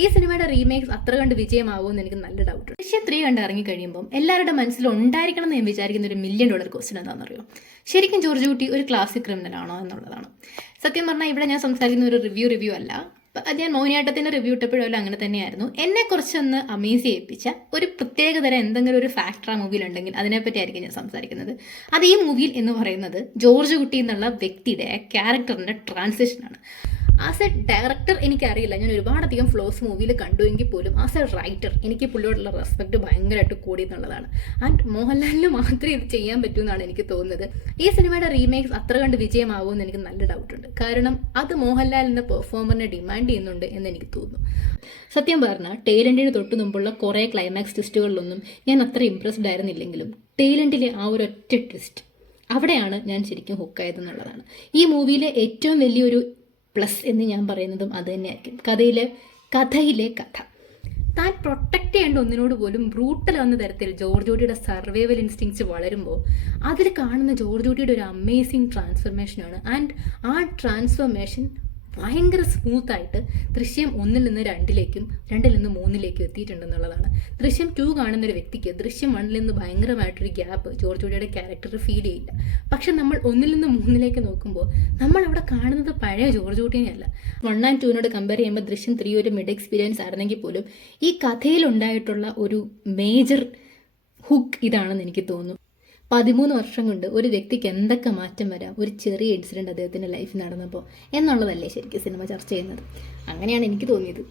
ഈ സിനിമയുടെ റീമേക്സ് അത്ര കണ്ട് വിജയമാവുമെന്ന് എനിക്ക് നല്ല ഡൗട്ട്. ദൃശ്യം 3 കണ്ട് ഇറങ്ങി കഴിയുമ്പോൾ എല്ലാവരുടെ മനസ്സിൽ ഉണ്ടായിരിക്കണം എന്ന് ഞാൻ വിചാരിക്കുന്ന $1 മില്യൺ ക്വസ്റ്റ്യൻ എന്താണെന്നറിയോ? ശരിക്കും ജോർജ് കുട്ടി ഒരു ക്ലാസിക് ക്രിമിനൽ ആണോ എന്നുള്ളതാണ്. സത്യം പറഞ്ഞാൽ ഇവിടെ ഞാൻ സംസാരിക്കുന്ന ഒരു റിവ്യൂ അല്ല. ഞാൻ മോഹിനിയാട്ടത്തിൻ്റെ റിവ്യൂ ഇട്ടപ്പോഴും അങ്ങനെ തന്നെയായിരുന്നു. എന്നെ കുറച്ചൊന്ന് അമേസ് ചെയ്യിപ്പിച്ച ഒരു പ്രത്യേകതരം എന്തെങ്കിലും ഒരു ഫാക്ടർ ആ മൂവിയിലുണ്ടെങ്കിൽ അതിനെപ്പറ്റി ആയിരിക്കും ഞാൻ സംസാരിക്കുന്നത്. അത് ഈ മൂവിയിൽ എന്ന് പറയുന്നത് ജോർജ് കുട്ടി എന്നുള്ള വ്യക്തിയുടെ ക്യാരക്ടറിൻ്റെ ട്രാൻസിഷനാണ്. ആസ് എ ഡയറക്ടർ എനിക്കറിയില്ല, ഞാൻ ഒരുപാടധികം ഫ്ലോസ് മൂവിയിൽ കണ്ടുവെങ്കിൽ പോലും ആസ് എ റൈറ്റർ എനിക്ക് പുള്ളിയോടുള്ള റെസ്പെക്ട് ഭയങ്കരമായിട്ട് കൂടി എന്നുള്ളതാണ്. ആൻഡ് മോഹൻലാലിന് മാത്രമേ ഇത് ചെയ്യാൻ പറ്റൂ എന്നാണ് എനിക്ക് തോന്നുന്നത്. ഈ സിനിമയുടെ റീമേക്സ് അത്ര കണ്ട് വിജയമാവുമെന്ന് എനിക്ക് നല്ല ഡൗട്ടുണ്ട്. കാരണം അത് മോഹൻലാൽ എന്ന പെർഫോമറിനെ ഡിമാൻഡ് ചെയ്യുന്നുണ്ട് എന്ന് എനിക്ക് തോന്നുന്നു. സത്യം പറഞ്ഞാൽ ടൈലൻഡിന് തൊട്ട് മുമ്പുള്ള കുറേ ക്ലൈമാക്സ് ട്വിസ്റ്റുകളിലൊന്നും ഞാൻ അത്ര ഇംപ്രസ്ഡ് ആയിരുന്നില്ലെങ്കിലും ടൈലൻഡിലെ ആ ഒരു ഒറ്റ ട്വിസ്റ്റ് അവിടെയാണ് ഞാൻ ശരിക്കും ഹുക്കായതെന്നുള്ളതാണ്. ഈ മൂവിയിലെ ഏറ്റവും വലിയൊരു പ്ലസ് എന്ന് ഞാൻ പറയുന്നതും അത് തന്നെയായിരിക്കും. കഥയിലെ കഥ താൻ പ്രൊട്ടക്റ്റ് ചെയ്യേണ്ട ഒന്നിനോട് പോലും ബ്രൂട്ടൽ വന്ന തരത്തിൽ ജോർജ് കുട്ടിയുടെ സർവൈവൽ ഇൻസ്റ്റിങ്സ് വളരുമ്പോൾ അതിൽ കാണുന്ന ജോർജ് കുട്ടിയുടെ ഒരു അമേസിങ് ട്രാൻസ്ഫർമേഷനാണ്. ആൻഡ് ആ ട്രാൻസ്ഫർമേഷൻ ഭയങ്കര സ്മൂത്തായിട്ട് ദൃശ്യം 1 നിന്ന് 2ലേക്കും 2 നിന്ന് 3ലേക്കും എത്തിയിട്ടുണ്ടെന്നുള്ളതാണ്. ദൃശ്യം 2 കാണുന്നൊരു വ്യക്തിക്ക് ദൃശ്യം 1 നിന്ന് ഭയങ്കരമായിട്ടൊരു ഗ്യാപ്പ് ജോർജ് കുട്ടിയുടെ ക്യാരക്ടർ ഫീൽ ചെയ്യില്ല. പക്ഷെ നമ്മൾ 1 നിന്ന് 3ലേക്ക് നോക്കുമ്പോൾ നമ്മൾ അവിടെ കാണുന്നത് പഴയ ജോർജ് കുട്ടീനെയല്ല. 1 and 2 കമ്പയർ ചെയ്യുമ്പോൾ ദൃശ്യം 3 ഒരു മിഡ് എക്സ്പീരിയൻസ് ആയിരുന്നെങ്കിൽ പോലും ഈ കഥയിലുണ്ടായിട്ടുള്ള ഒരു മേജർ ഹുക്ക് ഇതാണെന്ന് എനിക്ക് തോന്നുന്നു. 13 വർഷം കൊണ്ട് ഒരു വ്യക്തിക്ക് എന്തൊക്കെ മാറ്റം വരാം ഒരു ചെറിയ ഇൻസിഡൻറ്റ് അദ്ദേഹത്തിൻ്റെ ലൈഫിൽ നടന്നപ്പോൾ എന്നുള്ളതല്ലേ ശരിക്കും സിനിമ ചർച്ച ചെയ്യുന്നത്. അങ്ങനെയാണ് എനിക്ക് തോന്നിയത്.